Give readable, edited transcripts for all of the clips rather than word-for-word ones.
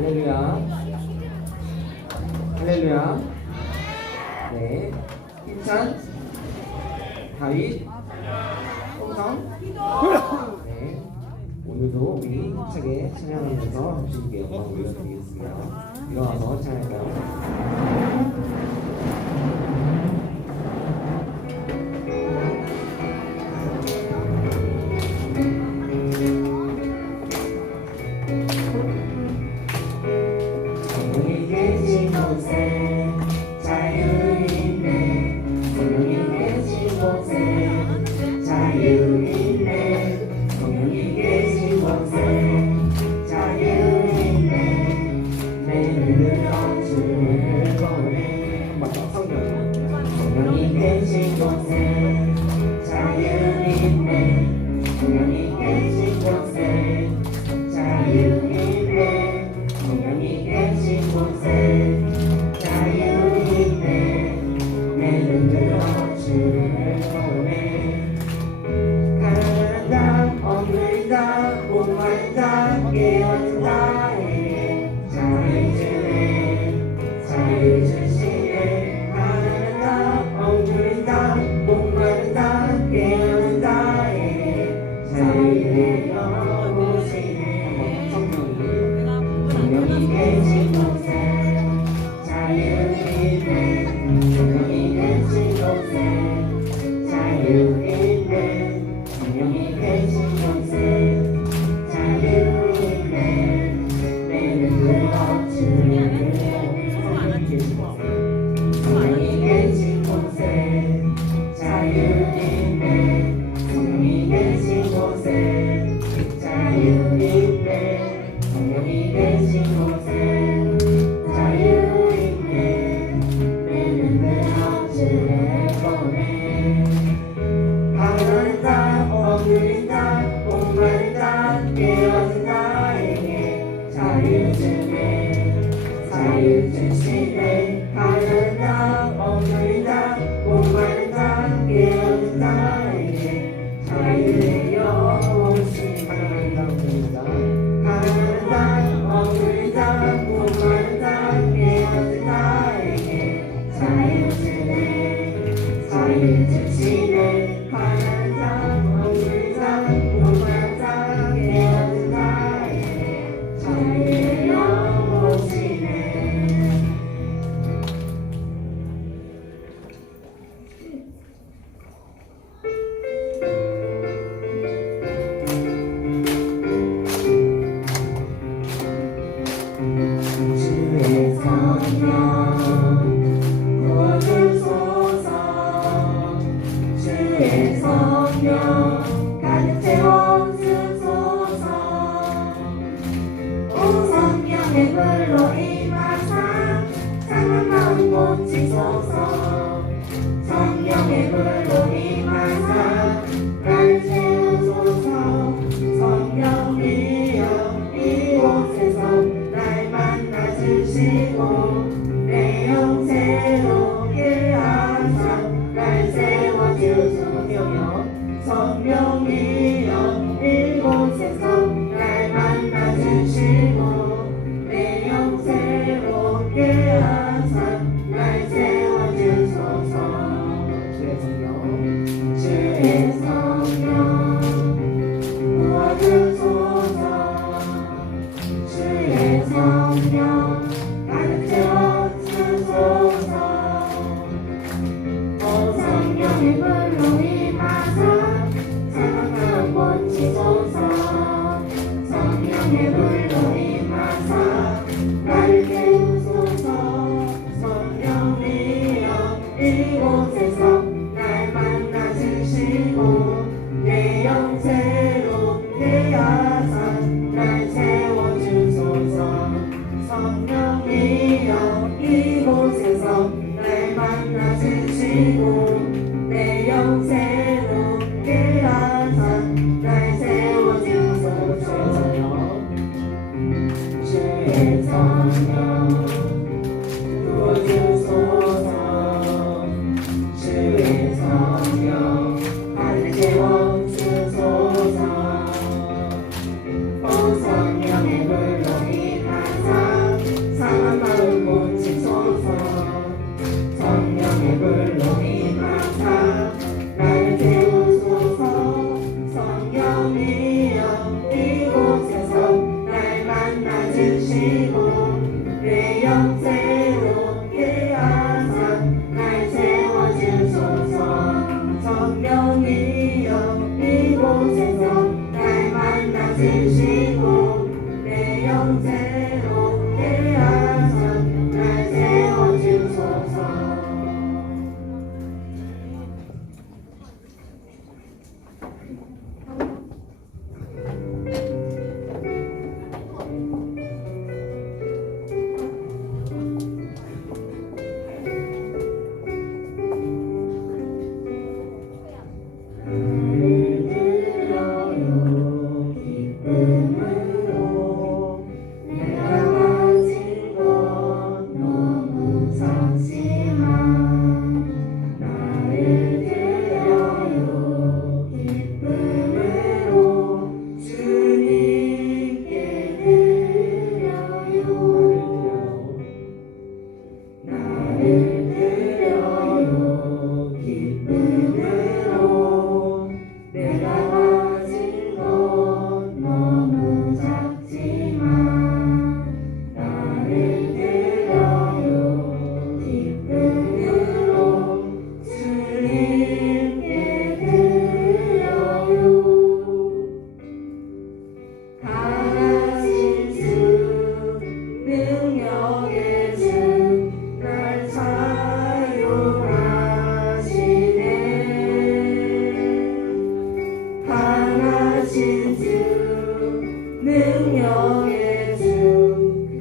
할렐루야. 할렐루야. 네. 힘찬, 다윗, 홍성. 네. 오늘도 우리 힘차게 찬양하면서 주님께 영광을 올려드리겠습니다. 일어나서 찬양할까요? 성령의 불로 임하사 가지시고 내 영생롭게 하사 날 세워주소서. 능력의 주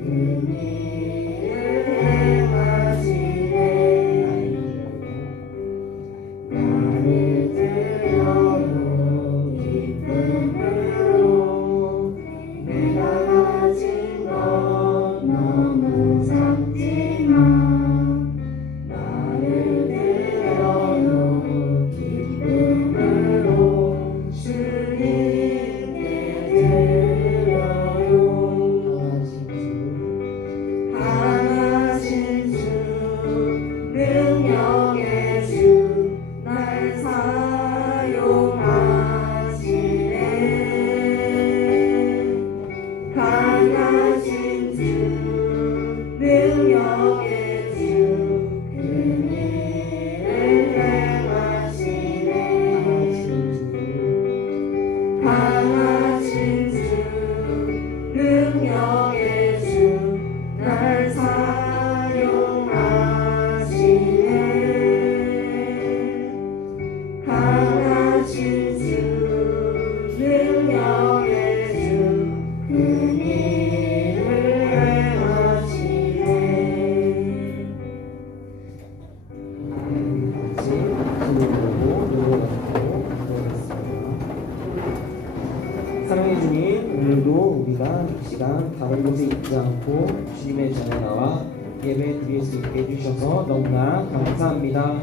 그 일을 행하시네. 나를 들여요 기쁨으로 내가 가진 것 너무 작지만 나를 들여요 기쁨으로 주님께 강하신 주 능력의 주 날 사용하시네. 강하신 주 능력의 주 그 일을 행하시네. 강하신 주 능력의 주 날 사용하시네. 강하신 주 능력의 주 그 일을 행하시네. 같이 주님을 보고 노래하고 기도하겠습니다. 사랑해 주님, 오늘도 우리가 이 시간 다른 곳에 있지 않고 주님의 전에 나와 예배 드릴 수 있게 해주셔서 너무나 감사합니다.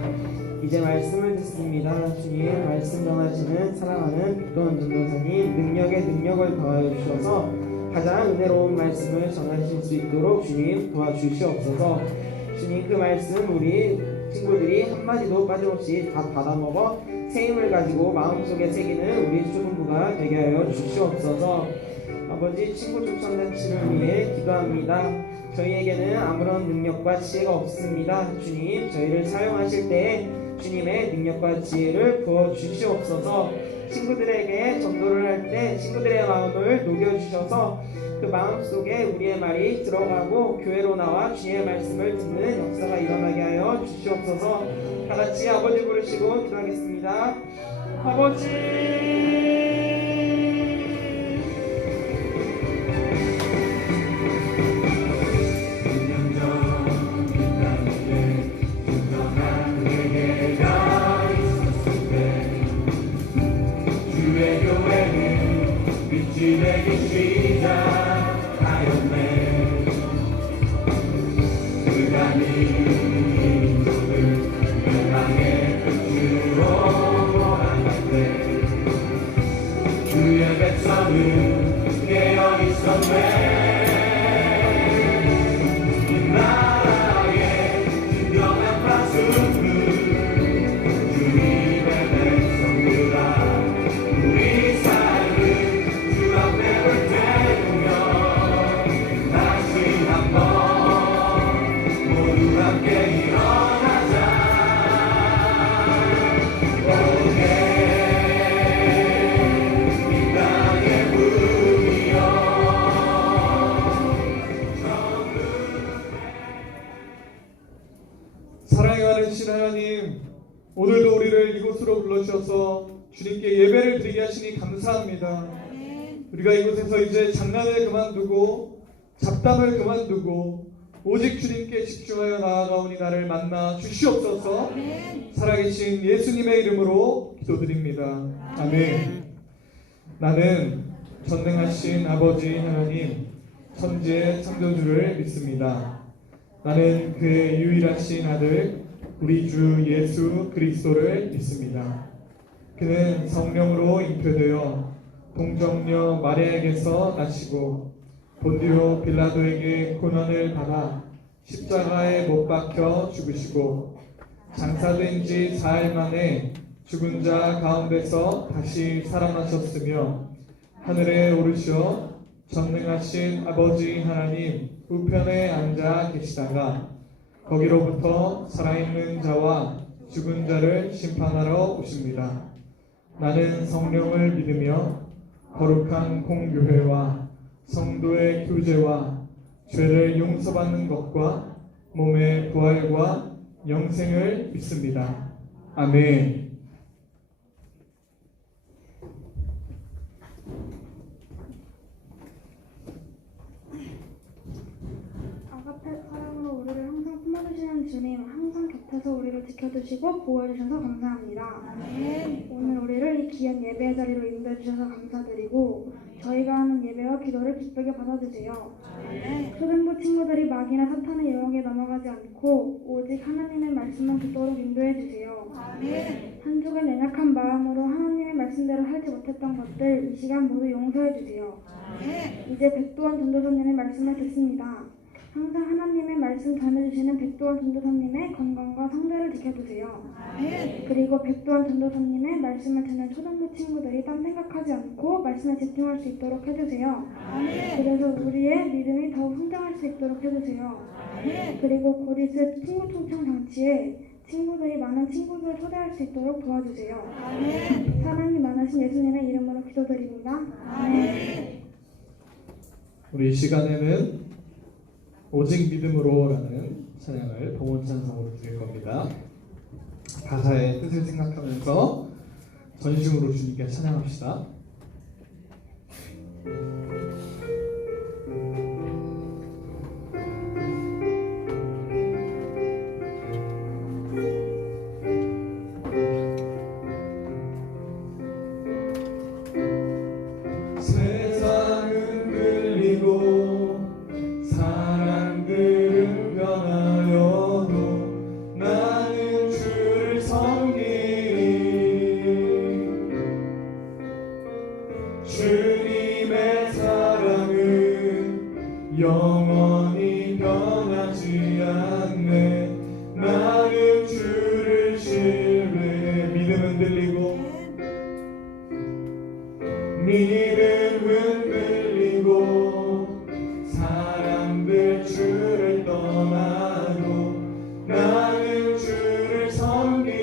이제 말씀을 듣습니다. 주님 말씀 전하시는 사랑하는 도원 전도사님 능력에 능력을 더하여 주셔서 가장 은혜로운 말씀을 전하실 수 있도록 주님 도와주시옵소서. 주님 그 말씀 우리 친구들이 한마디도 빠짐없이 다 받아먹어 새 힘을 가지고 마음속에 새기는 우리 수분부가 되게 하여 주시옵소서. 아버지 친구 추천잔치를 위해 기도합니다. 저희에게는 아무런 능력과 지혜가 없습니다. 주님 저희를 사용하실 때 주님의 능력과 지혜를 부어주시옵소서. 친구들에게 전도를 할 때 친구들의 마음을 녹여주셔서 그 마음속에 우리의 말이 들어가고 교회로 나와 주님의 말씀을 듣는 역사가 일어나게 하여 주시옵소서. 다같이 아버지 부르시고 기도하겠습니다. 아버지 되기 시작하였네. 그가 민족을 멸망의 끝으로 향할 때 주의 백성은 깨어 있었네. 이 나라의 진정한 박수는 주님의 백성들아 우리 삶을 주 앞에 올 때면 다시 한번 모두 함께 일어나자. 오늘 이 땅에 것이어서 주님께 예배를 드리게 하시니 감사합니다. 우리가 이곳에서 이제 장난을 그만두고 잡담을 그만두고 오직 주님께 집중하여 나아가오니 나를 만나 주시옵소서. 살아계신 예수님의 이름으로 기도드립니다. 아멘. 나는 전능하신 아버지 하나님 천지의 창조주를 믿습니다. 나는 그의 유일하신 아들 우리 주 예수 그리스도를 믿습니다. 그는 성령으로 잉태되어 동정녀 마리아에게서 나시고 본디오 빌라도에게 고난을 받아 십자가에 못 박혀 죽으시고 장사된 지 4일 만에 죽은 자 가운데서 다시 살아나셨으며 하늘에 오르시어 전능하신 아버지 하나님 우편에 앉아 계시다가 거기로부터 살아있는 자와 죽은 자를 심판하러 오십니다. 나는 성령을 믿으며 거룩한 공교회와 성도의 교제와 죄를 용서받는 것과 몸의 부활과 영생을 믿습니다. 아멘. 아가페 사랑으로 우리를 항상 품어주시는 주님, 항상 곁에서 우리를 지켜주시고 보호해주셔서 감사합니다. 오늘 우리를 이 귀한 예배의 자리로 인도해주셔서 감사드리고 저희가 하는 예배와 기도를 기쁘게 받아주세요. 초등부 친구들이 마귀나 사탄의 유혹에 넘어가지 않고 오직 하나님의 말씀만 듣도록 인도해주세요. 한 주간 연약한 마음으로 하나님의 말씀대로 살지 못했던 것들 이 시간 모두 용서해주세요. 이제 백도원 전도사님의 말씀을 듣습니다. 항상 하나님의 말씀 전해주시는 백도원 전도사님의 건강과 성대를 지켜주세요. 그리고 백도원 전도사님의 말씀을 듣는 초등부 친구들이 딴 생각하지 않고 말씀에 집중할 수 있도록 해주세요. 그래서 우리의 믿음이 더욱 성장할 수 있도록 해주세요. 그리고 곧 있을 친구 총청 장치에 친구들이 많은 친구들을 초대할 수 있도록 도와주세요. 사랑이 많으신 예수님의 이름으로 기도드립니다. 우리 이 시간에는 오직 믿음으로라는 찬양을 봉헌 찬송으로 드릴 겁니다. 가사의 뜻을 생각하면서 전심으로 주님께 찬양합시다. 세상은 들리고 사람들은 변하여도 나는 주를 섬기리. 주님의 사랑은 영원히 변하지 않네. 나는 주를 신뢰해. 믿음은 들리고 믿음은 들리고 사람들 주를 떠나도 나는 주를 섬기리.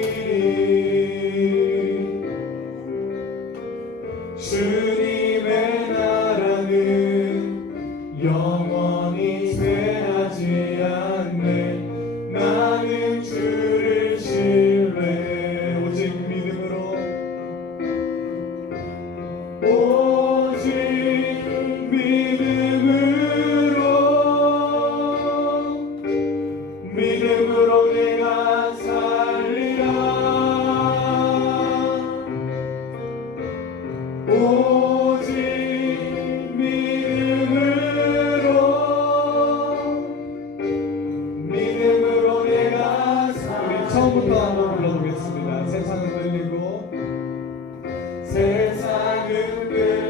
주님의 나라는 영원히 쇠하지 않네. 나는 주를 신뢰해. 오직 믿음으로 오직 믿음으로 내가 살리라. 오직 믿음으로 내가 살리라. 우리 처음부터 한번 불러보겠습니다. 세상은 들리고 세상은 들리고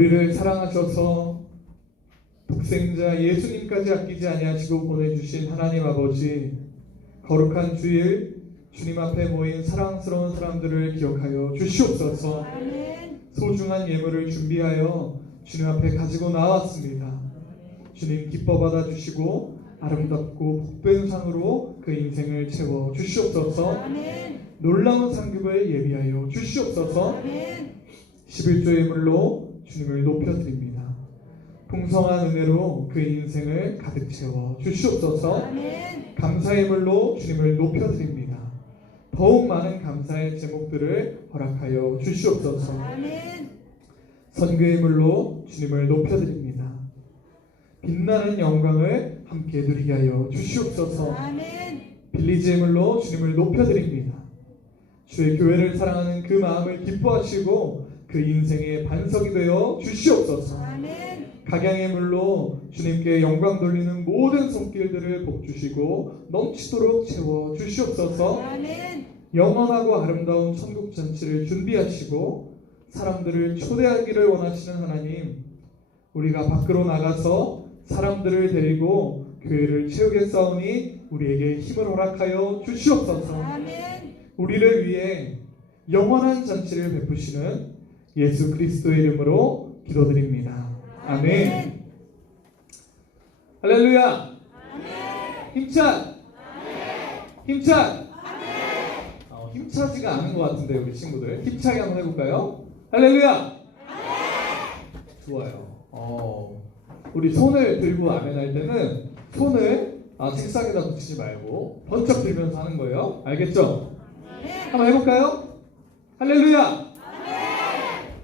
우리를 사랑하셔서 독생자 예수님까지 아끼지 아니하시고 보내주신 하나님 아버지, 거룩한 주일 주님 앞에 모인 사랑스러운 사람들을 기억하여 주시옵소서. 소중한 예물을 준비하여 주님 앞에 가지고 나왔습니다. 주님 기뻐 받아주시고 아름답고 복된 상으로 그 인생을 채워 주시옵소서. 놀라운 상급을 예비하여 주시옵소서. 11조 예물로 주님을 높여드립니다. 풍성한 은혜로 그 인생을 가득 채워 주시옵소서. 감사의 예물로 주님을 높여드립니다. 더욱 많은 감사의 제목들을 허락하여 주시옵소서. 선교의 예물로 주님을 높여드립니다. 빛나는 영광을 함께 누리게 하여 주시옵소서. 빌리지 예물로 주님을 높여드립니다. 주의 교회를 사랑하는 그 마음을 기뻐하시고 그 인생의 반석이 되어 주시옵소서. 각양의 물로 주님께 영광 돌리는 모든 손길들을 복주시고 넘치도록 채워 주시옵소서. 영원하고 아름다운 천국 잔치를 준비하시고 사람들을 초대하기를 원하시는 하나님, 우리가 밖으로 나가서 사람들을 데리고 교회를 채우겠사오니 우리에게 힘을 허락하여 주시옵소서. 우리를 위해 영원한 잔치를 베푸시는 예수 그리스도의 이름으로 기도드립니다. 아멘. 할렐루야. 힘찬. 힘찬. 힘차지가 않은 것 같은데 우리 친구들 힘차게 한번 해볼까요? 할렐루야. 좋아요. 우리 손을 들고 아멘 할 때는 손을 책상에다 붙이지 말고 번쩍 들면서 하는 거예요. 알겠죠? 한번 해볼까요? 할렐루야.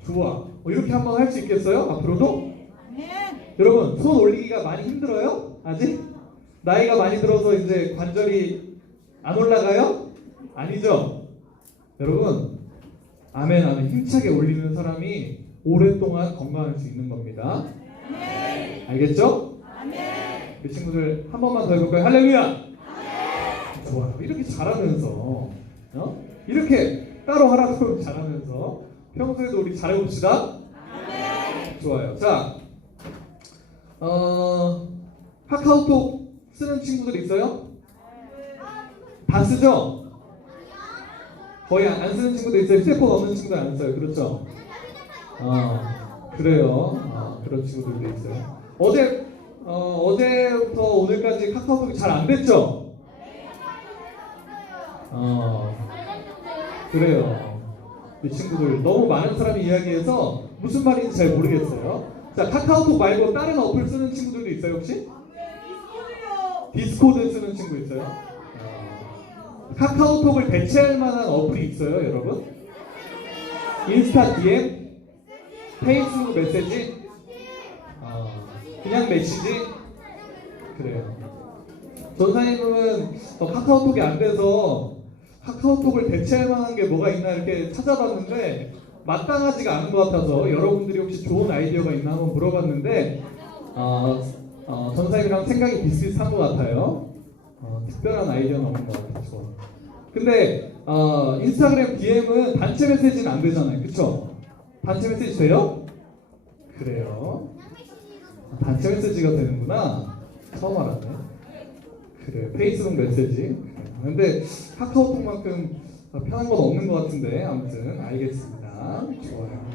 좋아. 이렇게 한번 할 수 있겠어요? 앞으로도? 여러분 손 올리기가 많이 힘들어요? 아직? 나이가 많이 들어서 이제 관절이 안 올라가요? 아니죠? 여러분 아멘 아멘 힘차게 올리는 사람이 오랫동안 건강할 수 있는 겁니다. 알겠죠? 그 친구들 한 번만 더 해볼까요? 할렐루야. 좋아요. 이렇게 잘하면서 이렇게 따로 하라고 잘하면서 평소에도 우리 잘해봅시다. 좋아요. 자, 카카오톡 쓰는 친구들 있어요? 다 쓰죠? 거의 안 쓰는 친구들 있어요? 휴대폰 없는 친구들 안 써요? 그렇죠? 그래요. 그런 친구들도 있어요. 어제부터 오늘까지 카카오톡이 잘 안 됐죠? 그래요. 이 친구들 너무 많은 사람이 이야기해서 무슨 말인지 잘 모르겠어요. 자, 카카오톡 말고 다른 어플 쓰는 친구들도 있어요 혹시? 디스코드 쓰는 친구 있어요? 카카오톡을 대체할 만한 어플이 있어요 여러분? 인스타 DM? 페이스북 메시지? 그냥 메시지? 그래요. 전사님은 카카오톡이 안 돼서 카카오톡을 대체할 만한 게 뭐가 있나 이렇게 찾아봤는데 마땅하지가 않은 것 같아서 여러분들이 혹시 좋은 아이디어가 있나 한번 물어봤는데 전사님이랑 생각이 비슷비슷한 것 같아요. 특별한 아이디어는 없는 것 같아요. 근데 인스타그램 DM은 단체 메시지는 안 되잖아요. 그쵸? 단체 메시지 돼요? 그래요. 단체 메시지가 되는구나. 처음 알았네. 그래요. 페이스북 메시지. 근데 카카오톡만큼 편한 건 없는 것 같은데 아무튼 알겠습니다. 좋아요.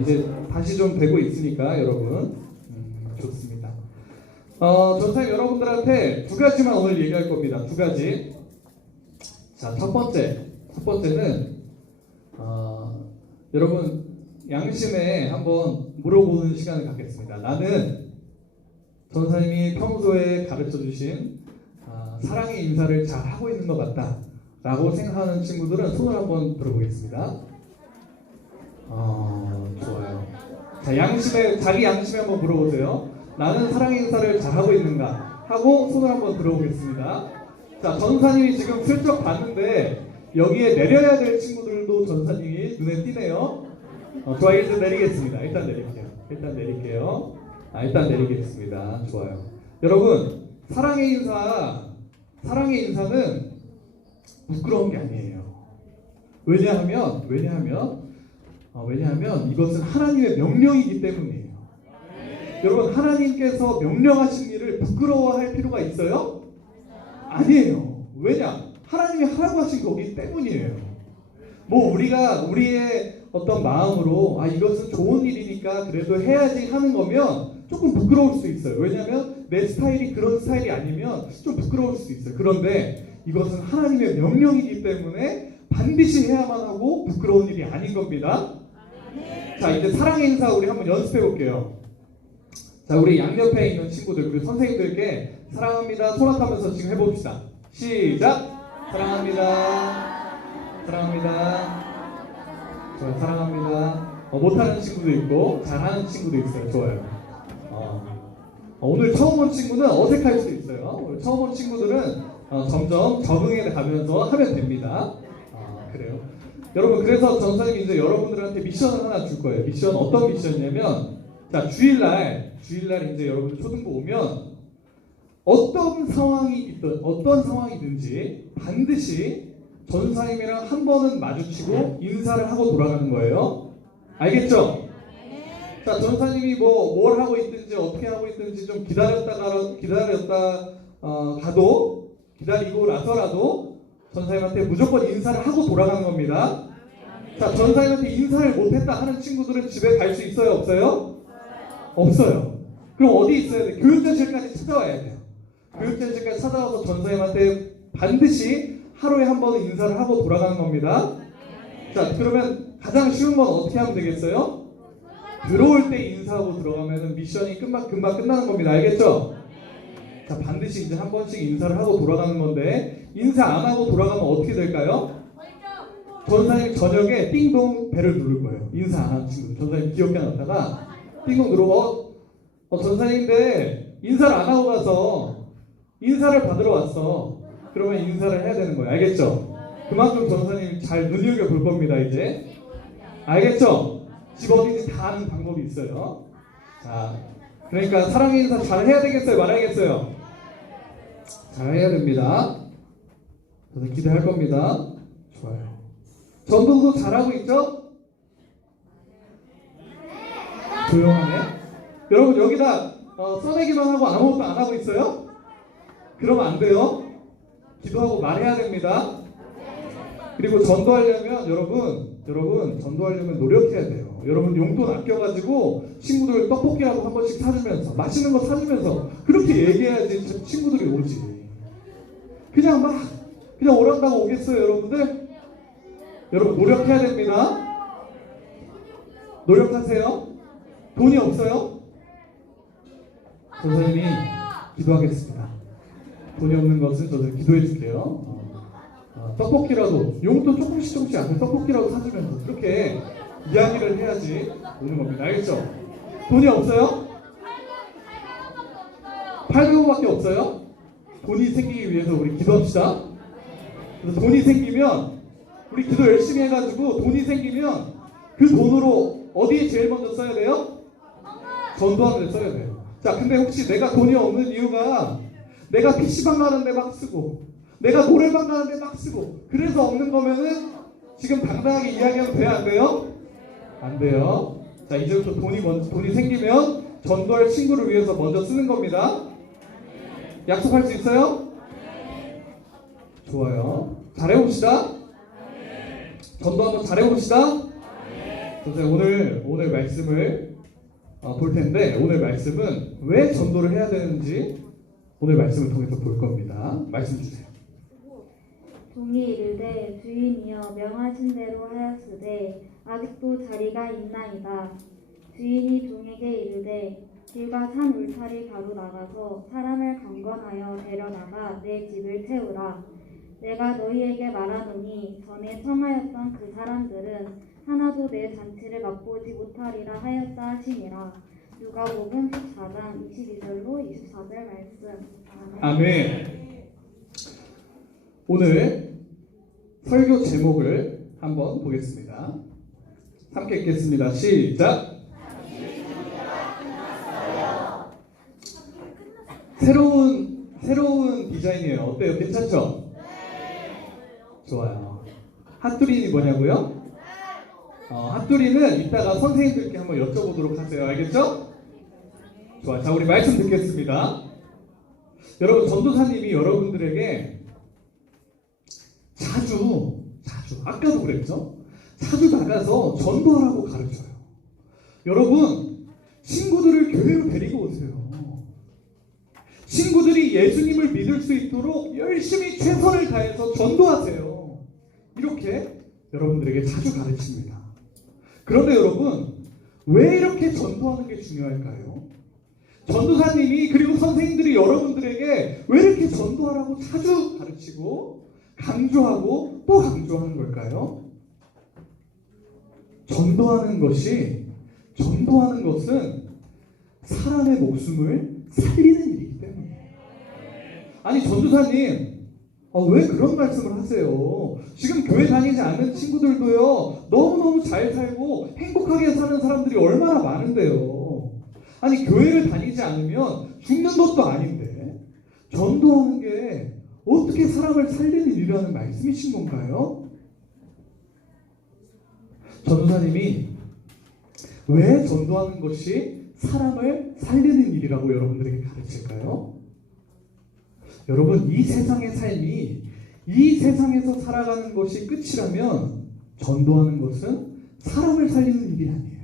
이제 다시 좀 되고 있으니까 여러분 좋습니다. 전사님 여러분들한테 두 가지만 오늘 얘기할 겁니다. 두 가지. 자, 첫 번째는 여러분 양심에 한번 물어보는 시간을 갖겠습니다. 나는 전사님이 평소에 가르쳐 주신 사랑의 인사를 잘 하고 있는 것 같다 라고 생각하는 친구들은 손을 한번 들어보겠습니다. 좋아요. 자, 자기 양심에 한번 물어보세요. 나는 사랑의 인사를 잘 하고 있는가 하고 손을 한번 들어보겠습니다. 자, 전사님이 지금 슬쩍 봤는데 여기에 내려야 될 친구들도 전사님이 눈에 띄네요. 좋아요. 일단 내리겠습니다. 일단 내릴게요. 일단 내리겠습니다. 좋아요. 여러분, 사랑의 인사는 부끄러운 게 아니에요. 왜냐하면 왜냐하면 이것은 하나님의 명령이기 때문이에요. 여러분, 하나님께서 명령하신 일을 부끄러워할 필요가 있어요? 아니에요. 왜냐? 하나님이 하라고 하신 거기 때문이에요. 뭐 우리가 우리의 어떤 마음으로 이것은 좋은 일이니까 그래도 해야지 하는 거면 조금 부끄러울 수 있어요. 왜냐하면 내 스타일이 그런 스타일이 아니면 좀 부끄러울 수 있어요. 그런데 이것은 하나님의 명령이기 때문에 반드시 해야만 하고 부끄러운 일이 아닌 겁니다. 자, 이제 사랑의 인사 우리 한번 연습해 볼게요. 자, 우리 양옆에 있는 친구들, 우리 선생님들께 사랑합니다 손합하면서 지금 해봅시다. 시작! 사랑합니다. 사랑합니다. 좋아요. 사랑합니다. 못하는 친구도 있고 잘하는 친구도 있어요. 좋아요. 오늘 처음 온 친구는 어색할 수 있어요. 오늘 처음 온 친구들은 점점 적응해 가면서 하면 됩니다. 그래요. 여러분, 그래서 전사님이 이제 여러분들한테 미션을 하나 줄 거예요. 미션 어떤 미션이냐면, 자, 주일날 이제 여러분들 초등부 오면 어떤 상황이든지 반드시 전사님이랑 한 번은 마주치고 인사를 하고 돌아가는 거예요. 알겠죠? 자, 전사님이 뭘 하고 있든지 어떻게 하고 있든지 좀 기다리고 나서라도 전사님한테 무조건 인사를 하고 돌아가는 겁니다. 자, 전사님한테 인사를 못했다 하는 친구들은 집에 갈 수 있어요? 없어요? 없어요. 그럼 어디 있어야 돼? 교육자실까지 찾아와야 돼요. 교육자실까지 찾아와서 전사님한테 반드시 하루에 한 번은 인사를 하고 돌아가는 겁니다. 자, 그러면 가장 쉬운 건 어떻게 하면 되겠어요? 들어올 때 인사하고 들어가면 미션이 금방 끝나는 겁니다. 알겠죠? 자, 반드시 이제 한 번씩 인사를 하고 돌아가는 건데, 인사 안 하고 돌아가면 어떻게 될까요? 전사님 저녁에 띵동 벨을 누를 거예요. 인사 안 하는 친구들. 전사님 기억해 놨다가 띵동 누르고 전사님인데 인사를 안 하고 가서 인사를 받으러 왔어. 그러면 인사를 해야 되는 거예요. 알겠죠? 그만큼 전사님이 잘 눈여겨볼 겁니다. 이제 알겠죠? 집 어딘지 다 아는 방법이 있어요. 자, 그러니까 사랑의 인사 잘 해야 되겠어요? 말아야겠어요? 잘 해야 됩니다. 저는 기대할 겁니다. 좋아요. 전도도 잘하고 있죠? 조용하네. 여러분, 여기다 써내기만 하고 아무것도 안 하고 있어요? 그러면 안 돼요. 기도하고 말해야 됩니다. 그리고 전도하려면 여러분 전도하려면 노력해야 돼요. 여러분, 용돈 아껴가지고 친구들 떡볶이라도 한 번씩 사주면서 맛있는 거 사주면서 그렇게 얘기해야지 친구들이 오지. 그냥 오란다고 오겠어요, 여러분들? 여러분, 노력해야 됩니다. 노력하세요. 돈이 없어요? 선생님이 기도하겠습니다. 돈이 없는 것은 저도 기도해 줄게요. 떡볶이라도, 용돈 조금씩 안 돼. 떡볶이라도 사주면서 그렇게 이야기를 해야지 오는 겁니다. 알겠죠? 돈이 없어요? 800원밖에 없어요? 돈이 생기기 위해서 우리 기도합시다. 그래서 돈이 생기면 우리 기도 열심히 해가지고 돈이 생기면 그 돈으로 어디에 제일 먼저 써야 돼요? 전도하는 데 써야 돼요. 자, 근데 혹시 내가 돈이 없는 이유가 내가 PC방 가는데 막 쓰고 내가 노래방 가는데 막 쓰고 그래서 없는 거면은 지금 당당하게 이야기하면 돼요? 안 돼요? 안 돼요. 자, 이제부터 돈이 생기면 전도할 친구를 위해서 먼저 쓰는 겁니다. 약속할 수 있어요? 좋아요. 잘해봅시다. 전도 한번 잘해봅시다. 선생님, 오늘 말씀을 볼 텐데, 오늘 말씀은 왜 전도를 해야 되는지 오늘 말씀을 통해서 볼 겁니다. 말씀 주세요. 종이 이르되 주인이여 명하신 대로 하였으되 아직도 자리가 있나이다. 주인이 종에게 이르되 길과 산 울타리 가로 나가서 사람을 강권하여 데려다가 내 집을 채우라. 내가 너희에게 말하노니 전에 청하였던 그 사람들은 하나도 내 잔치를 맛보지 못하리라 하였다 하시니라. 누가복음 14장 22절로 24절 말씀. 아멘. 오늘 설교 제목을 한번 보겠습니다. 함께 읽겠습니다. 시작. 새로운 디자인이에요. 어때요? 괜찮죠? 좋아요. 핫뚜린이 뭐냐고요? 핫도리는 이따가 선생님들께 한번 여쭤보도록 하세요. 알겠죠? 좋아. 자, 우리 말씀 듣겠습니다. 여러분, 전도사님이 여러분들에게 자주 아까도 그랬죠? 자주 나가서 전도하라고 가르쳐요. 여러분, 친구들을 교회로 데리고 오세요. 친구들이 예수님을 믿을 수 있도록 열심히 최선을 다해서 전도하세요. 이렇게 여러분들에게 자주 가르칩니다. 그런데 여러분, 왜 이렇게 전도하는 게 중요할까요? 전도사님이 그리고 선생님들이 여러분들에게 왜 이렇게 전도하라고 자주 가르치고 강조하고 또 강조하는 걸까요? 전도하는 것은 사람의 목숨을 살리는 일이기 때문이에요. 아니, 전도사님, 왜 그런 말씀을 하세요? 지금 교회 다니지 않는 친구들도요, 너무너무 잘 살고 행복하게 사는 사람들이 얼마나 많은데요. 아니, 교회를 다니지 않으면 죽는 것도 아닌데 전도하는 게 어떻게 사람을 살리는 일이라는 말씀이신 건가요? 전도사님이 왜 전도하는 것이 사람을 살리는 일이라고 여러분들에게 가르칠까요? 여러분, 이 세상의 삶이 이 세상에서 살아가는 것이 끝이라면 전도하는 것은 사람을 살리는 일이 아니에요.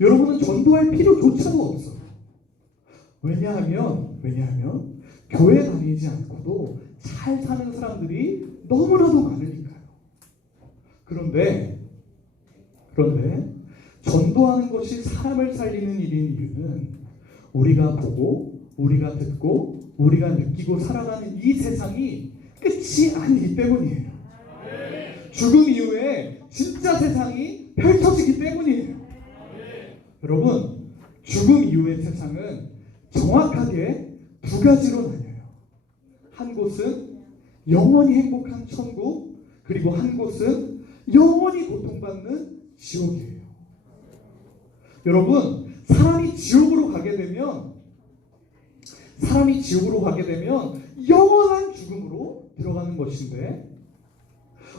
여러분은 전도할 필요조차도 없어요. 왜냐하면 교회 다니지 않고도 잘 사는 사람들이 너무나도 많으니까요. 그런데 전도하는 것이 사람을 살리는 일인 이유는 우리가 보고 우리가 듣고 우리가 느끼고 살아가는 이 세상이 끝이 아니기 때문이에요. 죽음 이후에 진짜 세상이 펼쳐지기 때문이에요. 여러분, 죽음 이후의 세상은 정확하게 두 가지로 나뉘어요. 한 곳은 영원히 행복한 천국, 그리고 한 곳은 영원히 고통받는 지옥이에요. 여러분, 사람이 지옥으로 가게 되면 영원한 죽음으로 들어가는 것인데,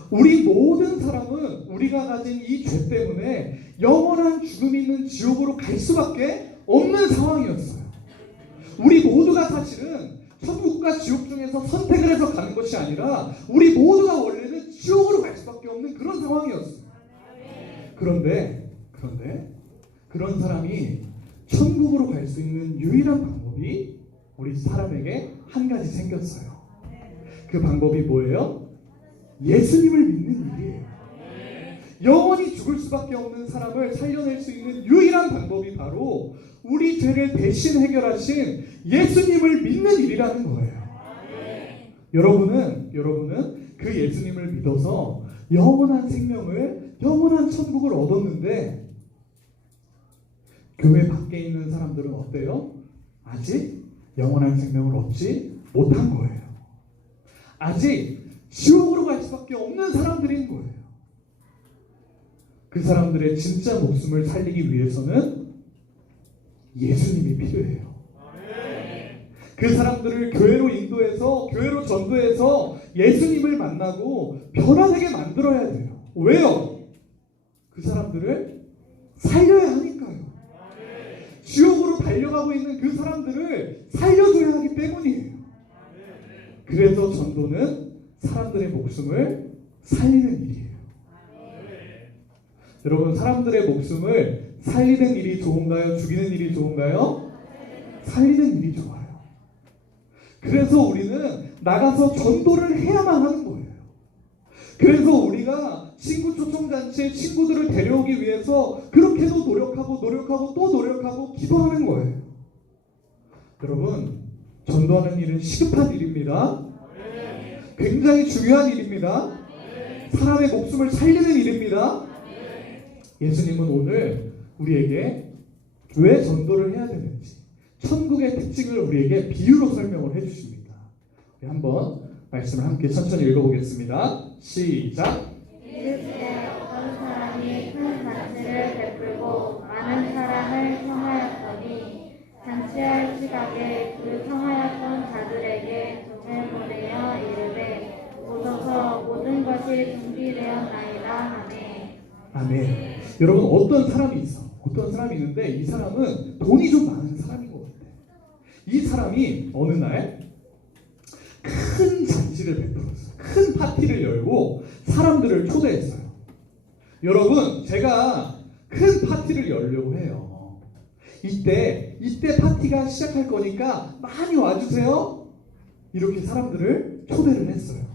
우리 모든 사람은 우리가 가진 이 죄 때문에 영원한 죽음이 있는 지옥으로 갈 수밖에 없는 상황이었어요. 우리 모두가 사실은 천국과 지옥 중에서 선택을 해서 가는 것이 아니라 우리 모두가 원래는 지옥으로 갈 수밖에 없는 그런 상황이었어요. 그런데 그런 사람이 천국으로 갈 수 있는 유일한 방법이 우리 사람에게 한 가지 생겼어요. 그 방법이 뭐예요? 예수님을 믿는 일이에요. 영원히 죽을 수밖에 없는 사람을 살려낼 수 있는 유일한 방법이 바로 우리 죄를 대신 해결하신 예수님을 믿는 일이라는 거예요. 여러분은 그 예수님을 믿어서 영원한 생명을, 영원한 천국을 얻었는데, 교회 밖에 있는 사람들은 어때요? 아직 영원한 생명을 얻지 못한 거예요. 아직 지옥으로 갈 수밖에 없는 사람들인 거예요. 그 사람들의 진짜 목숨을 살리기 위해서는 예수님이 필요해요. 그 사람들을 교회로 인도해서, 교회로 전도해서 예수님을 만나고 변화되게 만들어야 돼요. 왜요? 그 사람들을 살려야 하니까요. 지옥으로 달려가고 있는 그 사람들을 살려줘야 하기 때문이에요. 그래서 전도는 사람들의 목숨을 살리는 일이에요. 여러분, 사람들의 목숨을 살리는 일이 좋은가요? 죽이는 일이 좋은가요? 살리는 일이 좋아요. 그래서 우리는 나가서 전도를 해야만 하는 거예요. 그래서 우리가 친구 초청잔치에 친구들을 데려오기 위해서 그렇게도 노력하고 또 노력하고 기도하는 거예요. 여러분, 전도하는 일은 시급한 일입니다. 굉장히 중요한 일입니다. 사람의 목숨을 살리는 일입니다. 예수님은 오늘 우리에게 왜 전도를 해야 되는지, 천국의 특징을 우리에게 비유로 설명을 해주십니다. 우리 한번 말씀을 함께 천천히 읽어보겠습니다. 시작. 이르시되 어떤 사람이 큰 잔치를 베풀고 많은 사람을 청하였더니 잔치할 시각에 그 청하였던 자들에게 종을 보내어 이르되 오소서 모든 것이 준비되었나이다 하매. 아멘. 여러분 어떤 사람이 있어. 어떤 사람이 있는데 이 사람은 돈이 좀 많은 사람인 것 같아. 이 사람이 어느 날 큰 잔치를 베풀었어요. 큰 파티를 열고 사람들을 초대했어요. 여러분 제가 큰 파티를 열려고 해요. 이때 파티가 시작할 거니까 많이 와주세요. 이렇게 사람들을 초대를 했어요.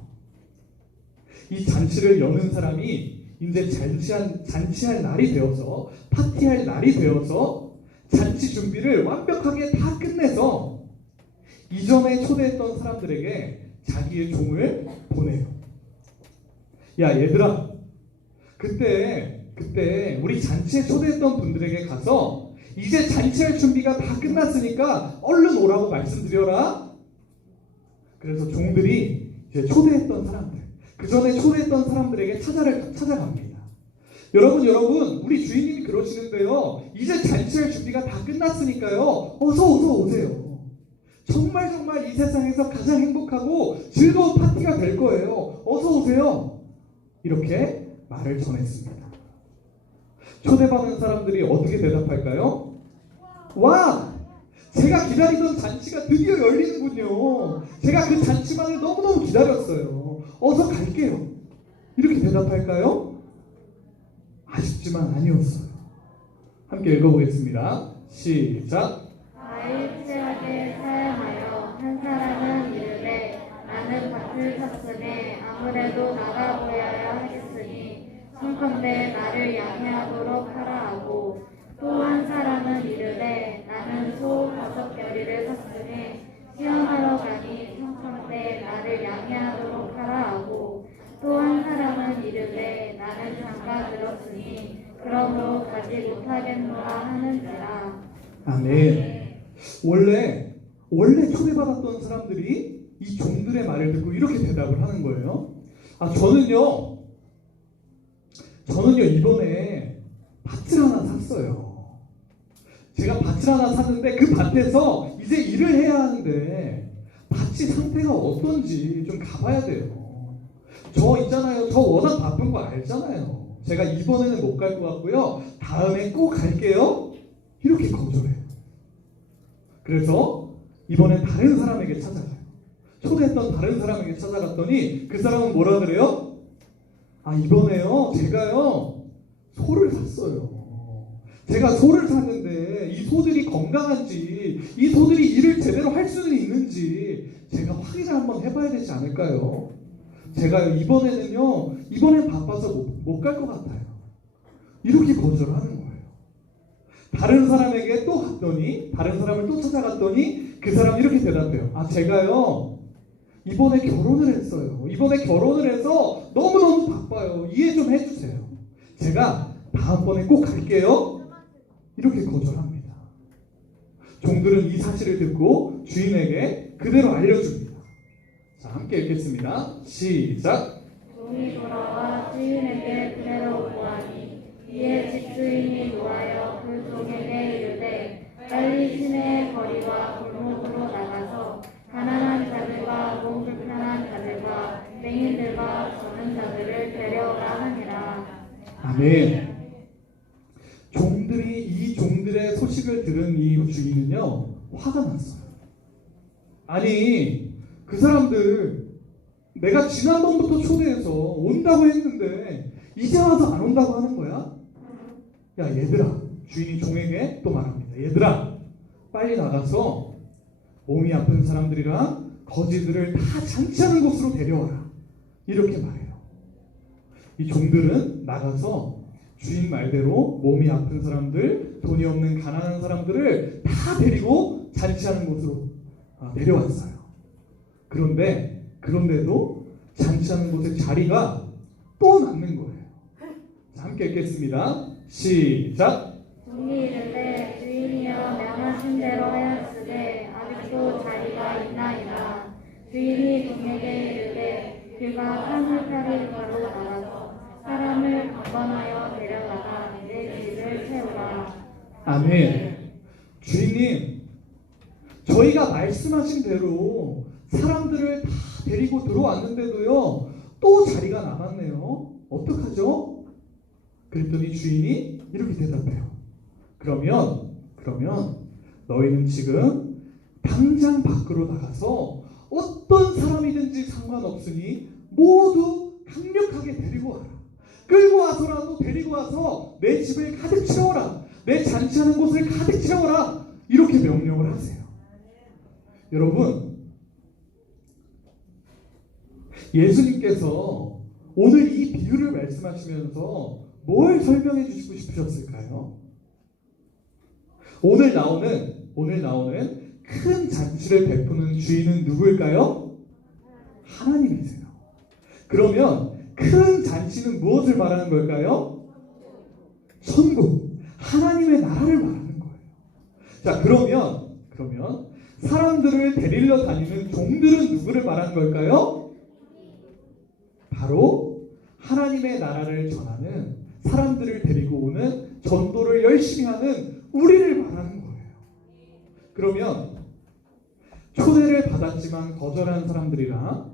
이 잔치를 여는 사람이 이제 잔치할 날이 되어서 파티할 날이 되어서 잔치 준비를 완벽하게 다 끝내서 이전에 초대했던 사람들에게 자기의 종을 보내요. 야 얘들아, 그때 우리 잔치에 초대했던 분들에게 가서 이제 잔치할 준비가 다 끝났으니까 얼른 오라고 말씀드려라. 그래서 종들이 이제 초대했던 사람들, 그 전에 초대했던 사람들에게 찾아갑니다. 여러분 우리 주인님이 그러시는데요. 이제 잔치할 준비가 다 끝났으니까요. 어서 오세요. 정말 이 세상에서 가장 행복하고 즐거운 파티가 될 거예요. 어서 오세요. 이렇게 말을 전했습니다. 초대받은 사람들이 어떻게 대답할까요? 와! 제가 기다리던 잔치가 드디어 열리는군요. 제가 그 잔치만을 너무너무 기다렸어요. 어서 갈게요. 이렇게 대답할까요? 아쉽지만 아니었어요. 함께 읽어보겠습니다. 시작! 아이스하게 사양하여 한 사람은 이르되 나는 밭을 샀으니 아무래도 나가보아야 하겠으니 청컨대 나를 양해하도록 하라 하고, 또 한 사람은 이르되 나는 소 5겨리를 샀으니 시험하러 가니 청컨대 나를 양해하도록 하라 하고, 또 한 사람은 이르되 나는 장가 들었으니 그러므로 가지 못하겠노라 하는지라. 아멘. 원래 초대받았던 사람들이 이 종들의 말을 듣고 이렇게 대답을 하는 거예요. 저는요 이번에 밭을 하나 샀어요. 제가 밭을 하나 샀는데 그 밭에서 이제 일을 해야 하는데 밭이 상태가 어떤지 좀 가봐야 돼요. 저 워낙 바쁜 거 알잖아요. 제가 이번에는 못 갈 것 같고요. 다음에 꼭 갈게요. 이렇게 거절해요. 그래서 이번엔 다른 사람에게 찾아가요. 초대했던 다른 사람에게 찾아갔더니 그 사람은 뭐라 그래요? 이번에요 제가요 소를 샀어요. 제가 소를 샀는데 이 소들이 건강한지, 이 소들이 일을 제대로 할 수는 있는지 제가 확인을 한번 해봐야 되지 않을까요? 제가요 이번엔 바빠서 못 갈 것 같아요. 이렇게 거절하는 거예요. 다른 사람에게 또 갔더니, 다른 사람을 또 찾아갔더니 그 사람이 이렇게 대답해요. 제가요 이번에 결혼을 했어요. 이번에 결혼을 해서 너무너무 바빠요. 이해 좀 해주세요. 제가 다음번에 꼭 갈게요. 이렇게 거절합니다. 종들은 이 사실을 듣고 주인에게 그대로 알려줍니다. 자, 함께 읽겠습니다. 시작! 종이 돌아와 주인에게 그대로 보아니 이에 집주인이 노하여 그 종에게 이르되 빨리 시내의 거리와 골목으로 나가서 가난한 자들과 몸 불편한 자들과 맹인들과 저는 자들을 데려오라 하니라. 아멘. 이 종들의 소식을 들은 이 주인은요 화가 났어요. 아니 그 사람들 내가 지난번부터 초대해서 온다고 했는데 이제 와서 안 온다고 하는 거야? 야 얘들아, 주인이 종에게 또 말합니다. 얘들아 빨리 나가서 몸이 아픈 사람들이랑 거지들을 다 잔치하는 곳으로 데려와라. 이렇게 말해요. 이 종들은 나가서 주인 말대로 몸이 아픈 사람들, 돈이 없는 가난한 사람들을 다 데리고 잔치하는 곳으로 데려왔어요. 그런데도 잔치하는 곳에 자리가 또 남는 거예요. 자, 함께 읽겠습니다. 시작! 종이 이르되 주인이여 명하신 대로 하였으되 아직도 자리가 있나이다. 주인이 종에게 이르되 그가 산울타리 바로 나가서 사람을 강권하여 데려다가 내 집을 채우라. 아멘. 주인님, 저희가 말씀하신 대로 사람들을 다 데리고 들어왔는데도요 또 자리가 남았네요. 어떡하죠? 그랬더니 주인이 이렇게 대답해요. 그러면 너희는 지금 당장 밖으로 나가서 어떤 사람이든지 상관없으니 모두 강력하게 데리고 와라. 끌고 와서라도 데리고 와서 내 집을 가득 채워라. 내 잔치하는 곳을 가득 채워라. 이렇게 명령을 하세요. 여러분, 예수님께서 오늘 이 비유를 말씀하시면서 뭘 설명해 주시고 싶으셨을까요? 오늘 나오는 큰 잔치를 베푸는 주인은 누구일까요? 하나님이세요. 그러면 큰 잔치는 무엇을 말하는 걸까요? 천국, 하나님의 나라를 말하는 거예요. 자, 그러면 사람들을 데리러 다니는 종들은 누구를 말하는 걸까요? 바로 하나님의 나라를 전하는, 사람들을 데리고 오는, 전도를 열심히 하는 우리를 말하는 거예요. 그러면 초대를 받았지만 거절한 사람들이랑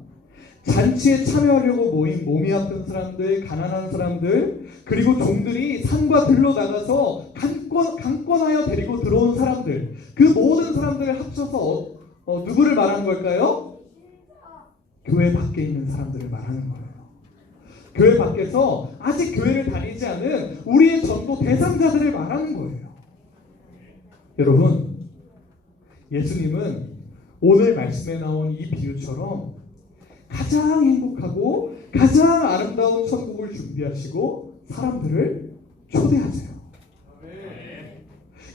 잔치에 참여하려고 모인 몸이 아픈 사람들, 가난한 사람들, 그리고 종들이 산과 들로 나가서 강권하여 데리고 들어온 사람들, 그 모든 사람들을 합쳐서 누구를 말하는 걸까요? 교회 밖에 있는 사람들을 말하는 거예요. 교회 밖에서 아직 교회를 다니지 않은 우리의 전도 대상자들을 말하는 거예요. 여러분, 예수님은 오늘 말씀에 나온 이 비유처럼 가장 행복하고 가장 아름다운 천국을 준비하시고 사람들을 초대하세요.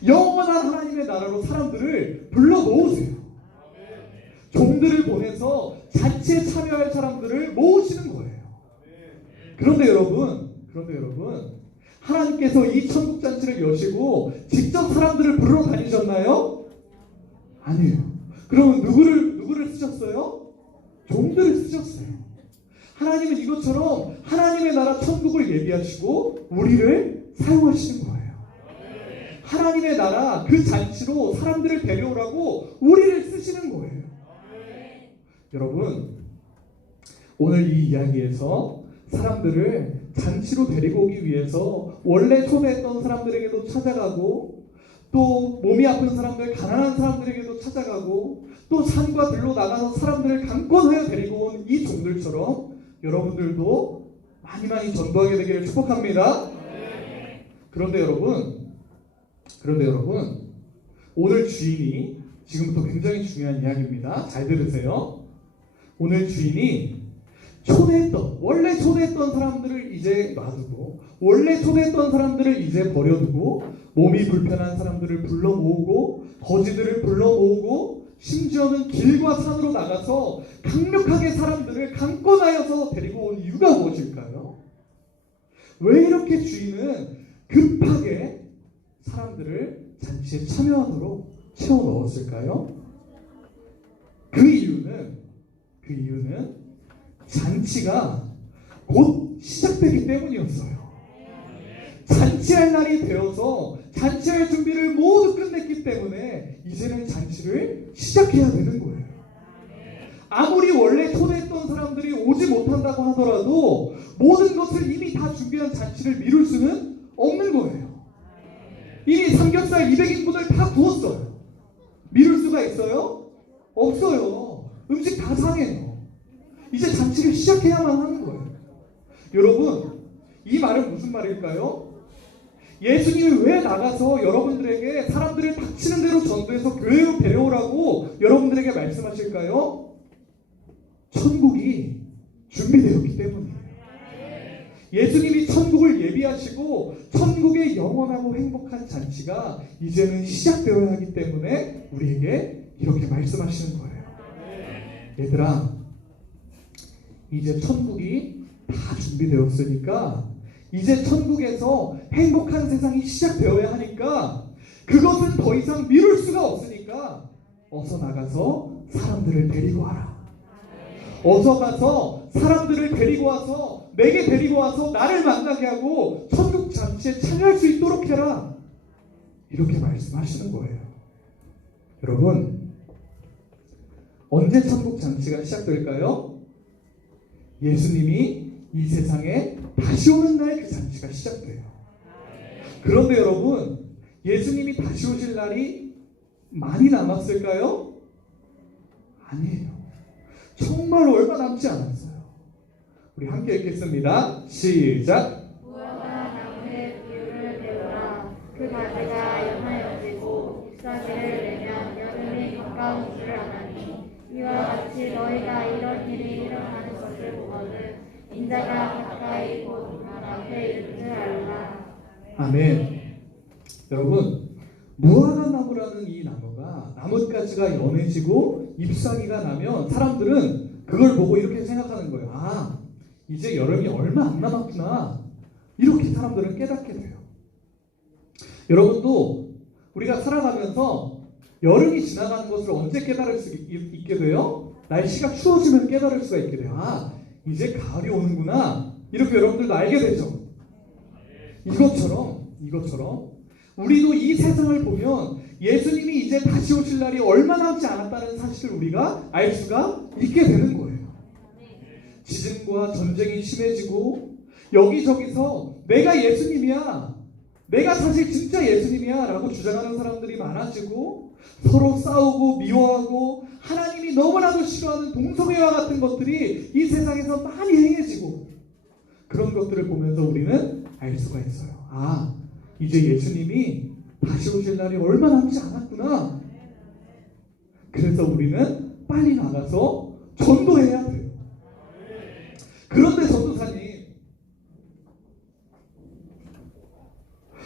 영원한 하나님의 나라로 사람들을 불러 모으세요. 종들을 보내서 잔치에 참여할 사람들을 모으시는 거예요. 그런데 여러분, 하나님께서 이 천국 잔치를 여시고 직접 사람들을 부르러 다니셨나요? 아니에요. 그러면 누구를 쓰셨어요? 종들을 쓰셨어요. 하나님은 이것처럼 하나님의 나라 천국을 예비하시고 우리를 사용하시는 거예요. 하나님의 나라 그 잔치로 사람들을 데려오라고 우리를 쓰시는 거예요. 여러분, 오늘 이 이야기에서 사람들을 잔치로 데리고 오기 위해서 원래 초대했던 사람들에게도 찾아가고, 또 몸이 아픈 사람들, 가난한 사람들에게도 찾아가고, 또 산과 들로 나가서 사람들을 강권하여 데리고 온 이 종들처럼 여러분들도 많이 전도하게 되기를 축복합니다. 그런데 여러분, 오늘 주인이, 지금부터 굉장히 중요한 이야기입니다. 잘 들으세요. 오늘 주인이 원래 초대했던 사람들을 이제 놔두고, 원래 초대했던 사람들을 이제 버려두고, 몸이 불편한 사람들을 불러 모으고, 거지들을 불러 모으고, 심지어는 길과 산으로 나가서 강력하게 사람들을 강권하여서 데리고 온 이유가 무엇일까요? 왜 이렇게 주인은 급하게 사람들을 잔치에 참여하도록 채워 넣었을까요? 그 이유는 잔치가 곧 시작되기 때문이었어요. 잔치할 날이 되어서 잔치할 준비를 모두 끝냈기 때문에 이제는 잔치를 시작해야 되는 거예요. 아무리 원래 초대했던 사람들이 오지 못한다고 하더라도 모든 것을 이미 다 준비한 잔치를 미룰 수는 없는 거예요. 이미 삼겹살 200인분을 다 구웠어요. 미룰 수가 있어요? 없어요. 음식 다 상해요. 이제 잔치를 시작해야만 하는 거예요. 여러분, 이 말은 무슨 말일까요? 예수님이 왜 나가서 여러분들에게 사람들을 닥치는 대로 전도해서 교회로 데려오라고 여러분들에게 말씀하실까요? 천국이 준비되었기 때문이에요. 예수님이 천국을 예비하시고 천국의 영원하고 행복한 잔치가 이제는 시작되어야 하기 때문에 우리에게 이렇게 말씀하시는 거예요. 얘들아, 이제 천국이 다 준비되었으니까, 이제 천국에서 행복한 세상이 시작되어야 하니까, 그것은 더 이상 미룰 수가 없으니까 어서 나가서 사람들을 데리고 와라. 어서 가서 사람들을 데리고 와서 내게 데리고 와서 나를 만나게 하고 천국 잔치에 참여할 수 있도록 해라. 이렇게 말씀하시는 거예요. 여러분, 언제 천국 잔치가 시작될까요? 예수님이 이 세상에 다시 오는 날 그 잔치가 시작돼요. 그런데 여러분, 예수님이 다시 오실 날이 많이 남았을까요? 아니에요. 정말로 얼마 남지 않았어요. 우리 함께 읽겠습니다. 시작. 무화과 나무의 비유를 배우라. 그 가지가 연하여지고 잎사귀를 내면 여름이 가까운 줄 아나니 이와 같이 너희가 이런 일이 일어나는 것을 보거든 인자가 가까이 곧 눈 앞에 있을 줄 알라. 아멘. 여러분, 무화과 나무라는 이 나무가 나뭇가지가 연해지고 잎사귀가 나면 사람들은 그걸 보고 이렇게 생각하는 거예요. 아, 이제 여름이 얼마 안 남았구나. 이렇게 사람들은 깨닫게 돼요. 여러분도 우리가 살아가면서 여름이 지나가는 것을 언제 깨달을 수 있게 돼요? 날씨가 추워지면 깨달을 수가 있게 돼요. 아, 이제 가을이 오는구나. 이렇게 여러분들도 알게 되죠. 이것처럼 우리도 이 세상을 보면 예수님이 이제 다시 오실 날이 얼마 남지 않았다는 사실을 우리가 알 수가 있게 되는 거예요. 지진과 전쟁이 심해지고 여기저기서 내가 예수님이야, 내가 사실 진짜 예수님이야 라고 주장하는 사람들이 많아지고 서로 싸우고 미워하고 하나님이 너무나도 싫어하는 동성애와 같은 것들이 이 세상에서 많이 행해지고 그런 것들을 보면서 우리는 알 수가 있어요. 아, 이제 예수님이 다시 오실 날이 얼마 남지 않았구나. 그래서 우리는 빨리 나가서 전도해야 돼요. 그런데 전도사님,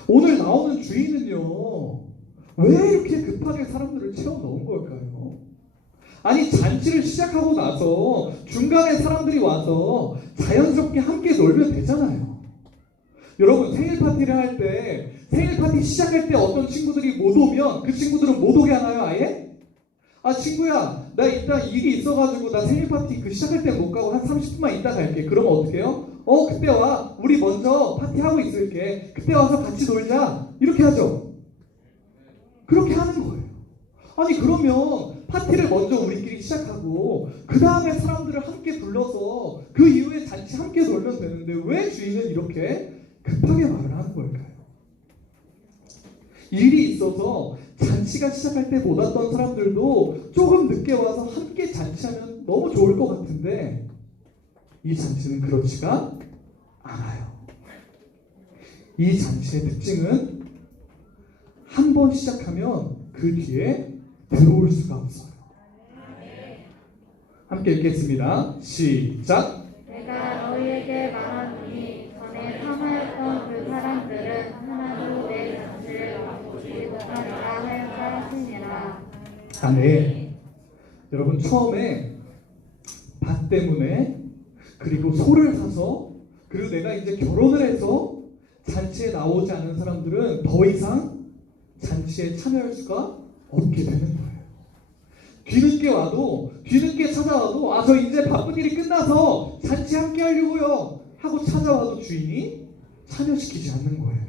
오늘 나오는 주인은요, 왜 이렇게 급하게 사람들을 채워 넣은 걸까요? 아니, 잔치를 시작하고 나서 중간에 사람들이 와서 자연스럽게 함께 놀면 되잖아요. 여러분, 생일 파티를 할 때, 생일 파티 시작할 때 어떤 친구들이 못 오면 그 친구들은 못 오게 하나요, 아예? 아, 친구야, 나 일단 일이 있어가지고 나 생일 파티 그 시작할 때 못 가고 한 30분만 있다 갈게. 그러면 어떻게 해요? 그때 와. 우리 먼저 파티하고 있을게. 그때 와서 같이 놀자. 이렇게 하죠. 그렇게 하는 거예요. 아니, 그러면 파티를 먼저 우리끼리 시작하고 그 다음에 사람들을 함께 불러서 그 이후에 잔치 함께 놀면 되는데 왜 주인은 이렇게 급하게 말을 하는 걸까요? 일이 있어서 잔치가 시작할 때 못 왔던 사람들도 조금 늦게 와서 함께 잔치하면 너무 좋을 것 같은데 이 잔치는 그렇지가 않아요. 이 잔치의 특징은 한 번 시작하면 그 뒤에 들어올 수가 없어요. 함께 읽겠습니다. 시작. 내가 너희에게 말하노니 전에 참하였던 그 사람들은 하나도 내 잔치를 맛보지 못하리라 하였다 하시니라. 아멘. 여러분, 처음에 밭 때문에 그리고 소를 사서 그리고 내가 이제 결혼을 해서 잔치에 나오지 않은 사람들은 더 이상 잔치에 참여할 수가 없게 되는 거예요. 뒤늦게 찾아와도 아, 저 이제 바쁜 일이 끝나서 잔치 함께 하려고요 하고 찾아와도 주인이 참여시키지 않는 거예요.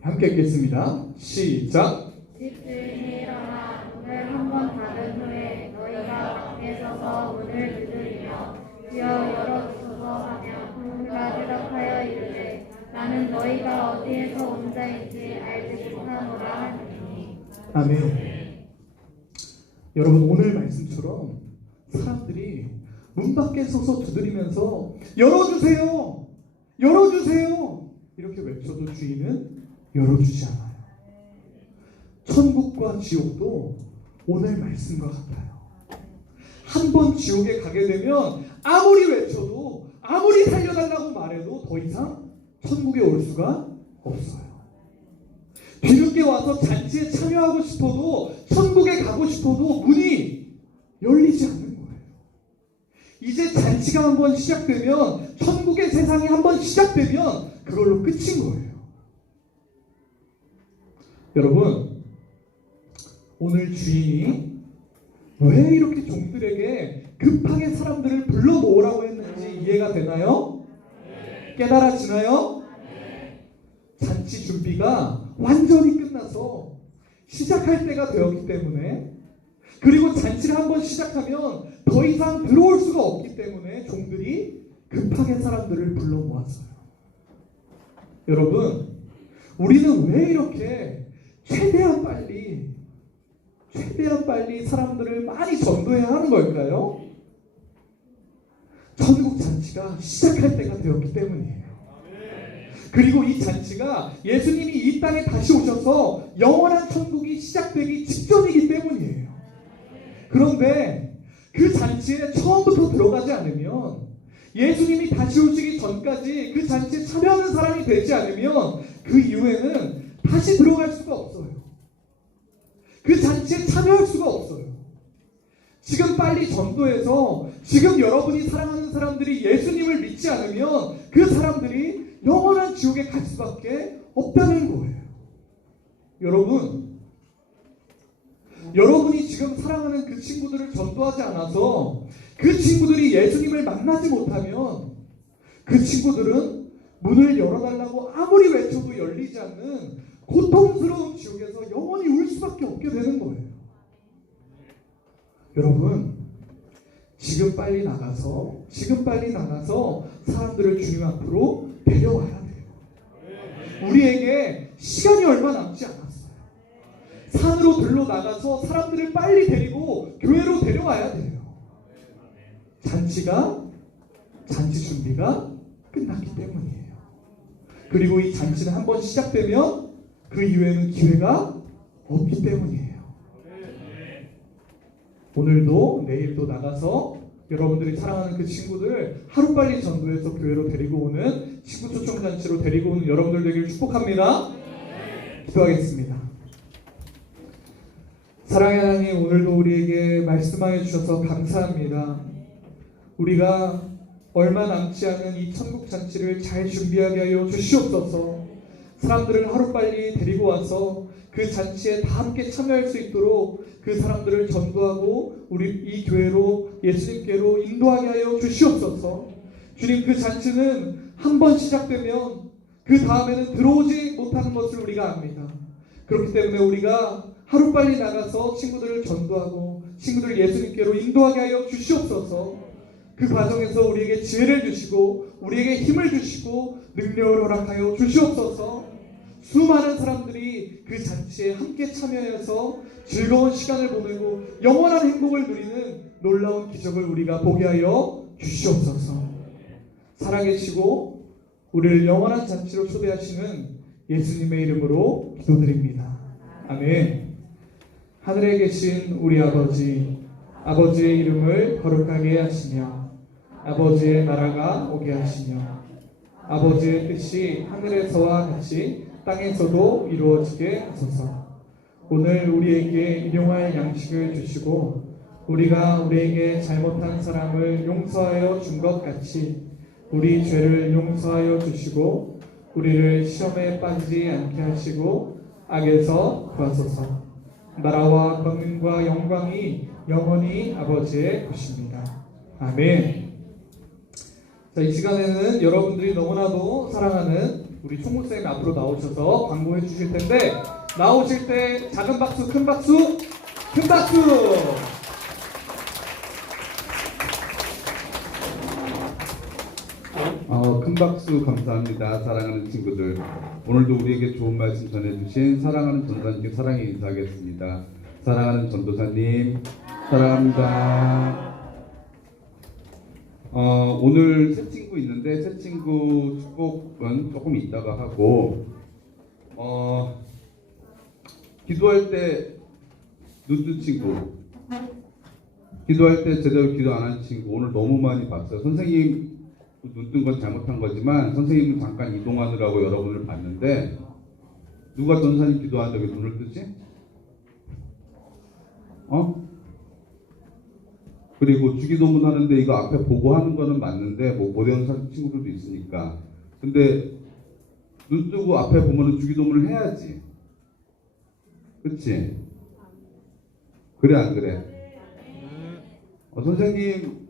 함께 읽겠습니다. 시작. 집주인이 일어나 문을 한 번 닫은 후에 너희가 밖에 서서 문을 두드리며 주여 열어주소서 하며 그가 대답하여 이르되 나는 너희가 어디에서 온 자인지 알지 못하노라 하니. 아멘. 여러분, 오늘 말씀처럼 사람들이 문 밖에 서서 두드리면서 열어주세요! 열어주세요! 이렇게 외쳐도 주인은 열어주지 않아요. 천국과 지옥도 오늘 말씀과 같아요. 한 번 지옥에 가게 되면 아무리 외쳐도 아무리 살려달라고 말해도 더 이상 천국에 올 수가 없어요. 뒤늦게 와서 잔치에 참여하고 싶어도 천국에 가고 싶어도 문이 열리지 않는 거예요. 이제 잔치가 한번 시작되면 천국의 세상이 한번 시작되면 그걸로 끝인 거예요. 여러분, 오늘 주인이 왜 이렇게 종들에게 급하게 사람들을 불러 모으라고 했는지 이해가 되나요? 깨달아지나요? 잔치 준비가 완전히 끝나서 시작할 때가 되었기 때문에, 그리고 잔치를 한번 시작하면 더 이상 들어올 수가 없기 때문에 종들이 급하게 사람들을 불러 모았어요. 여러분, 우리는 왜 이렇게 최대한 빨리 사람들을 많이 전도해야 하는 걸까요? 천국 잔치가 시작할 때가 되었기 때문이에요. 그리고 이 잔치가 예수님이 이 땅에 다시 오셔서 영원한 천국이 시작되기 직전이기 때문이에요. 그런데 그 잔치에 처음부터 들어가지 않으면, 예수님이 다시 오시기 전까지 그 잔치에 참여하는 사람이 되지 않으면 그 이후에는 다시 들어갈 수가 없어요. 그 잔치에 참여할 수가 없어요. 지금 빨리 전도해서 지금 여러분이 사랑하는 사람들이 예수님을 믿지 않으면 그 사람들이 영원한 지옥에 갈 수밖에 없다는 거예요. 여러분이 지금 사랑하는 그 친구들을 전도하지 않아서 그 친구들이 예수님을 만나지 못하면 그 친구들은 문을 열어달라고 아무리 외쳐도 열리지 않는 고통스러운 지옥에서 영원히 울 수밖에 없게 되는 거예요. 여러분, 지금 빨리 나가서 사람들을 주님 앞으로 데려와야 돼요. 우리에게 시간이 얼마 남지 않았어요. 산으로 들러 나가서 사람들을 빨리 데리고 교회로 데려와야 돼요. 잔치 준비가 끝났기 때문이에요. 그리고 이 잔치는 한번 시작되면 그 이후에는 기회가 없기 때문이에요. 오늘도 내일도 나가서 여러분들이 사랑하는 그 친구들 하루빨리 전도해서 교회로 데리고 오는 친구 초청 잔치로 데리고 오는 여러분들 되길 축복합니다. 기도하겠습니다. 사랑의 하나님, 오늘도 우리에게 말씀하여 주셔서 감사합니다. 우리가 얼마 남지 않은 이 천국 잔치를 잘 준비하게 하여 주시옵소서. 사람들을 하루빨리 데리고 와서 그 잔치에 다 함께 참여할 수 있도록 그 사람들을 전도하고 우리 이 교회로 예수님께로 인도하게 하여 주시옵소서. 주님, 그 잔치는 한 번 시작되면 그 다음에는 들어오지 못하는 것을 우리가 압니다. 그렇기 때문에 우리가 하루빨리 나가서 친구들을 전도하고 친구들을 예수님께로 인도하게 하여 주시옵소서. 그 과정에서 우리에게 지혜를 주시고 우리에게 힘을 주시고 능력을 허락하여 주시옵소서. 수많은 사람들이 그 잔치에 함께 참여해서 즐거운 시간을 보내고 영원한 행복을 누리는 놀라운 기적을 우리가 보게 하여 주시옵소서. 살아계시고 우리를 영원한 잔치로 초대하시는 예수님의 이름으로 기도드립니다. 아멘. 하늘에 계신 우리 아버지의 이름을 거룩하게 하시며 아버지의 나라가 오게 하시며 아버지의 뜻이 하늘에서와 같이 땅에서도 이루어지게 하소서. 오늘 우리에게 일용할 양식을 주시고 우리가 우리에게 잘못한 사람을 용서하여 준 것 같이 우리 죄를 용서하여 주시고 우리를 시험에 빠지지 않게 하시고 악에서 구하소서. 나라와 권능과 영광이 영원히 아버지의 것입니다. 아멘. 자, 이 시간에는 여러분들이 너무나도 사랑하는 우리 총무쌤이 앞으로 나오셔서 광고해 주실 텐데, 나오실 때 작은 박수, 큰 박수, 큰 박수! 큰 박수 감사합니다. 사랑하는 친구들, 오늘도 우리에게 좋은 말씀 전해주신 사랑하는 전도사님께 사랑의 인사하겠습니다. 사랑하는 전도사님, 사랑합니다. 오늘 새 친구 있는데 새 친구 축복은 조금 이따가 하고, 기도할 때 눈뜬 친구, 기도할 때 제대로 기도 안 한 친구 오늘 너무 많이 봤어요. 선생님 눈뜬 건 잘못한 거지만 선생님은 잠깐 이동하느라고 여러분을 봤는데, 누가 전사님 기도하는데 왜 눈을 뜨지? 그리고 주기도문 하는데 이거 앞에 보고 하는 거는 맞는데 뭐 모대원 친구들도 있으니까, 근데 눈 뜨고 앞에 보면은 주기도문을 해야지. 그치? 그래 안 그래? 선생님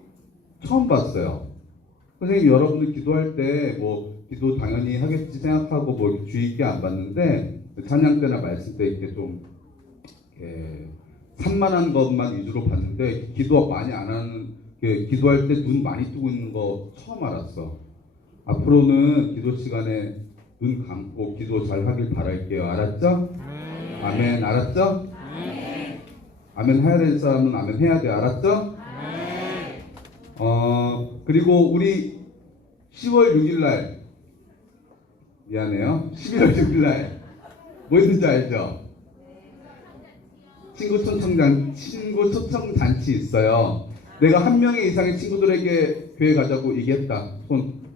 처음 봤어요. 선생님 여러분들 기도할 때 뭐 기도 당연히 하겠지 생각하고 뭐 주의 있게 안 봤는데, 찬양 때나 말씀 때 이렇게 좀 산만한 것만 위주로 봤는데 기도 많이 안 하는, 기도할 때 눈 많이 뜨고 있는 거 처음 알았어. 앞으로는 기도 시간에 눈 감고 기도 잘 하길 바랄게요. 알았죠? 아멘. 알았죠? 아멘 해야 될 사람은 아멘 해야 돼. 알았죠? 그리고 우리 10월 6일날 미안해요. 11월 6일날 뭐 있는지 알죠? 친구 초청 잔치 있어요. 내가 한 명의 이상의 친구들에게 교회 가자고 얘기했다. 손.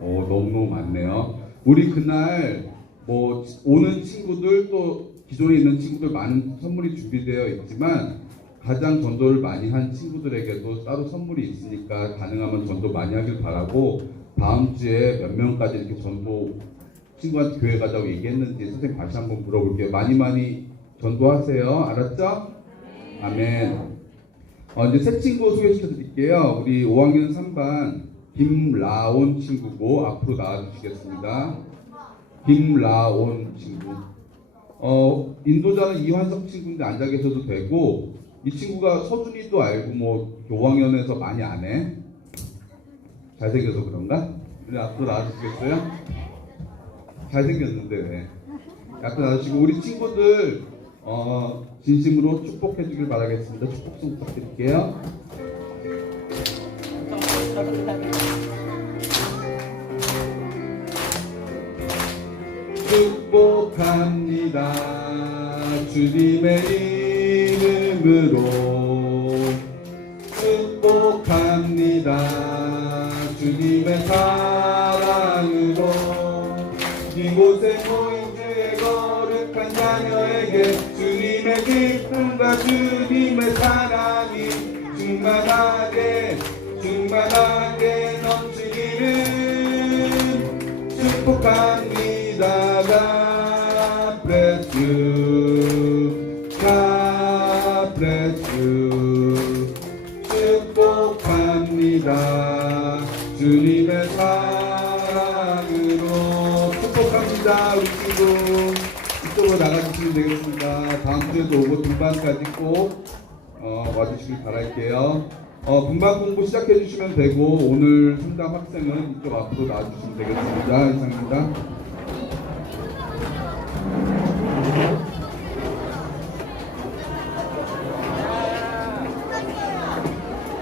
너무 많네요. 우리 그날 뭐 오는 친구들 또 기존에 있는 친구들 많은 선물이 준비되어 있지만 가장 전도를 많이 한 친구들에게도 따로 선물이 있으니까 가능하면 전도 많이 하길 바라고 다음 주에 몇 명까지 이렇게 전도 친구한테 교회 가자고 얘기했는지 선생님 다시 한번 물어볼게요. 많이 전도하세요. 알았죠? 아멘. 이제 새 친구 소개시켜 드릴게요. 우리 5학년 3반 김라온 친구고 앞으로 나와주시겠습니다. 김라온 친구. 인도자는 이환석 친구인데 앉아 계셔도 되고 이 친구가 서준이도 알고 뭐 5학년에서 많이 안 해. 잘생겨서 그런가? 근데 앞으로 나와주시겠어요? 잘생겼는데 왜? 앞으로 나와주시고 우리 친구들 진심으로 축복해 주길 바라겠습니다. 축복송 부탁드릴게요. 축복합니다. 주님의 이름으로 축복합니다. 주님의 사랑으로 이곳에 모인 주의 거룩한 자녀에게 주님의 기쁨과 주님의 사랑이 충만하게 넘치기를 축복합니다. God bless you. God bless you. 축복합니다. 주님의 사랑으로 축복합니다. 우리 친구 이쪽으로 나가주시면 되겠습니다. 다음 주에도 오고 등반까지 꼭 와주시길 바랄게요. 분반 공부 시작해 주시면 되고 오늘 상담 학생은 이쪽 앞으로 나와주시면 되겠습니다. 이상입니다.